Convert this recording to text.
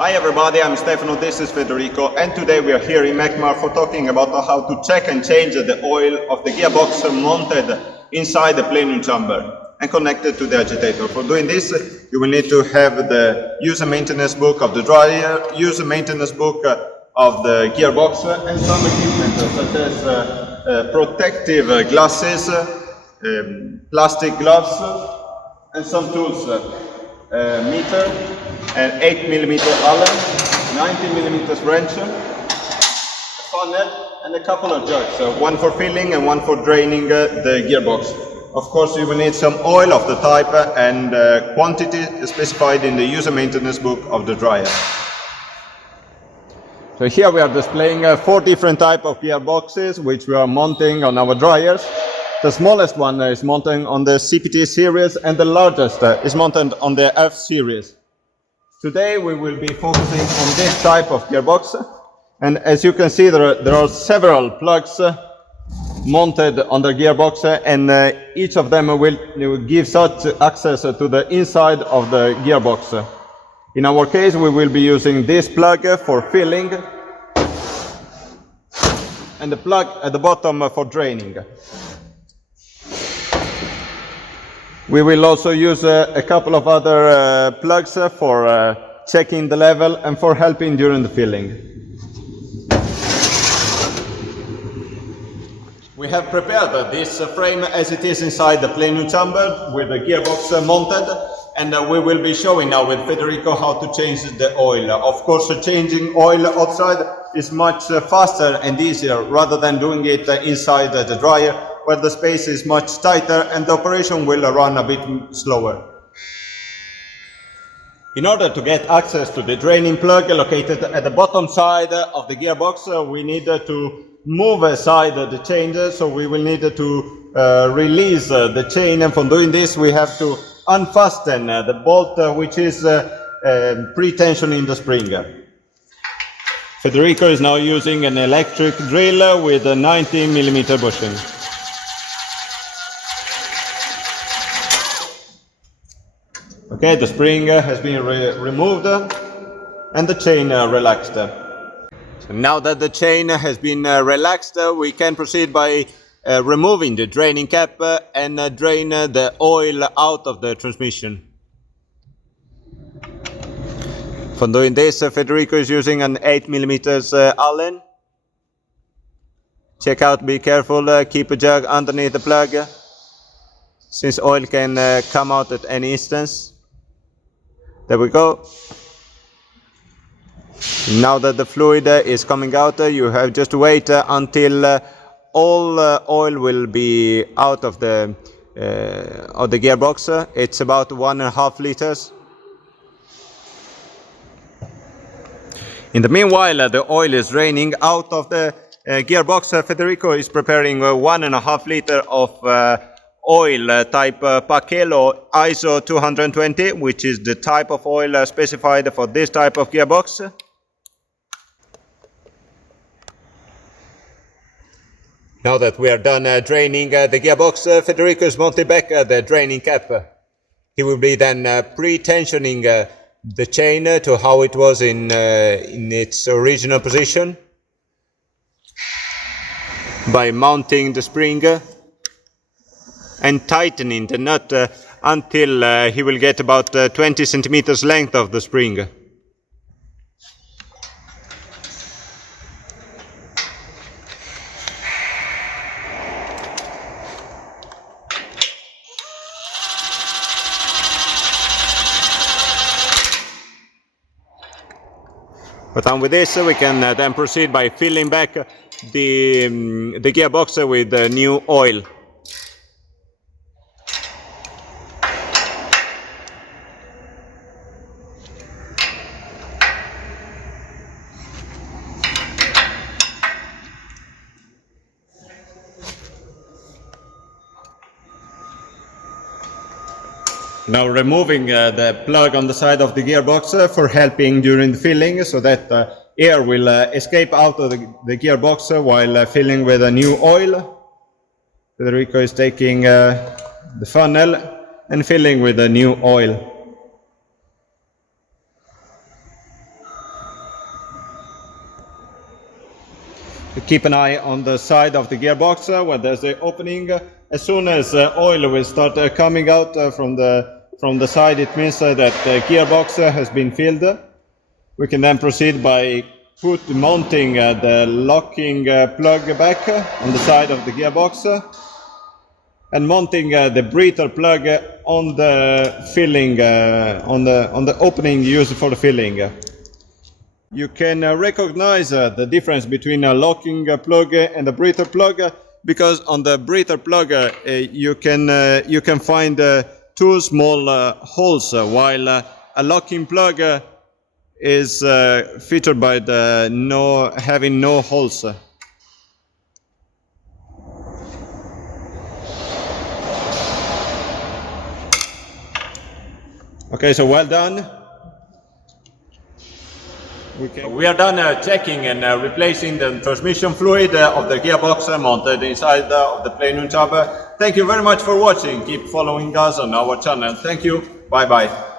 Hi everybody, I'm Stefano, this is Federico, and today we are here in Mecmar for talking about how to check and change the oil of the gearbox mounted inside the plenum chamber and connected to the agitator. For doing this, you will need to have the user maintenance book of the dryer, user maintenance book of the gearbox, and some equipment such as protective glasses, plastic gloves, and some tools, meter, an 8mm Allen, 90mm wrench, a funnel, and a couple of jugs, one for filling and one for draining the gearbox. Of course, you will need some oil of the type and quantity specified in the user maintenance book of the dryer. So here we are displaying 4 different types of gearboxes which we are mounting on our dryers. The smallest one is mounted on the CPT series and the largest is mounted on the F series. Today we will be focusing on this type of gearbox, and as you can see there are several plugs mounted on the gearbox, and each of them will give such access to the inside of the gearbox. In our case we will be using this plug for filling and the plug at the bottom for draining. We will also use a couple of other plugs for checking the level and for helping during the filling. We have prepared this frame as it is inside the plenum chamber with the gearbox mounted, and we will be showing now with Federico how to change the oil. Of course, changing oil outside is much faster and easier rather than doing it inside the dryer, where the space is much tighter and the operation will run a bit slower. In order to get access to the draining plug located at the bottom side of the gearbox, we need to move aside the chain, so we will need to release the chain, and for doing this we have to unfasten the bolt which is pre-tensioning the spring. Federico is now using an electric drill with a 90mm bushing. Okay, the spring has been removed and the chain relaxed. So now that the chain has been relaxed, we can proceed by removing the draining cap and drain the oil out of the transmission. For doing this, Federico is using an 8mm Allen. Check out, be careful, keep a jug underneath the plug, since oil can come out at any instance. There we go. Now that the fluid is coming out, you have just to wait until all oil will be out of the gearbox. It's about 1.5 liters. In the meanwhile, the oil is draining out of the gearbox. Federico is preparing 1.5 liter of oil type Pachelo ISO 220, which is the type of oil specified for this type of gearbox. Now that we are done draining the gearbox, Federico is mounting back the draining cap. He will be then pre-tensioning the chain to how it was in its original position by mounting the spring and tightening the nut until he will get about 20 centimeters length of the spring. But done with this, we can then proceed by filling back the gearbox with new oil. Now removing the plug on the side of the gearbox for helping during the filling, so that air will escape out of the gearbox while filling with a new oil. Federico is taking the funnel and filling with a new oil. keep an eye on the side of the gearbox where there's the opening. As soon as oil will start coming out from the side, it means that the gearbox has been filled. We can then proceed by mounting the locking plug back on the side of the gearbox and mounting the breather plug on the filling, on the opening used for the filling. You can recognize the difference between a locking plug and a breather plug because on the breather plug you can find two small holes, while a locking plug is featured by the having no holes. Okay, so well done. We are done checking and replacing the transmission fluid of the gearbox mounted inside of the plenum chamber. Thank you very much for watching. Keep following us on our channel. Thank you. Bye bye.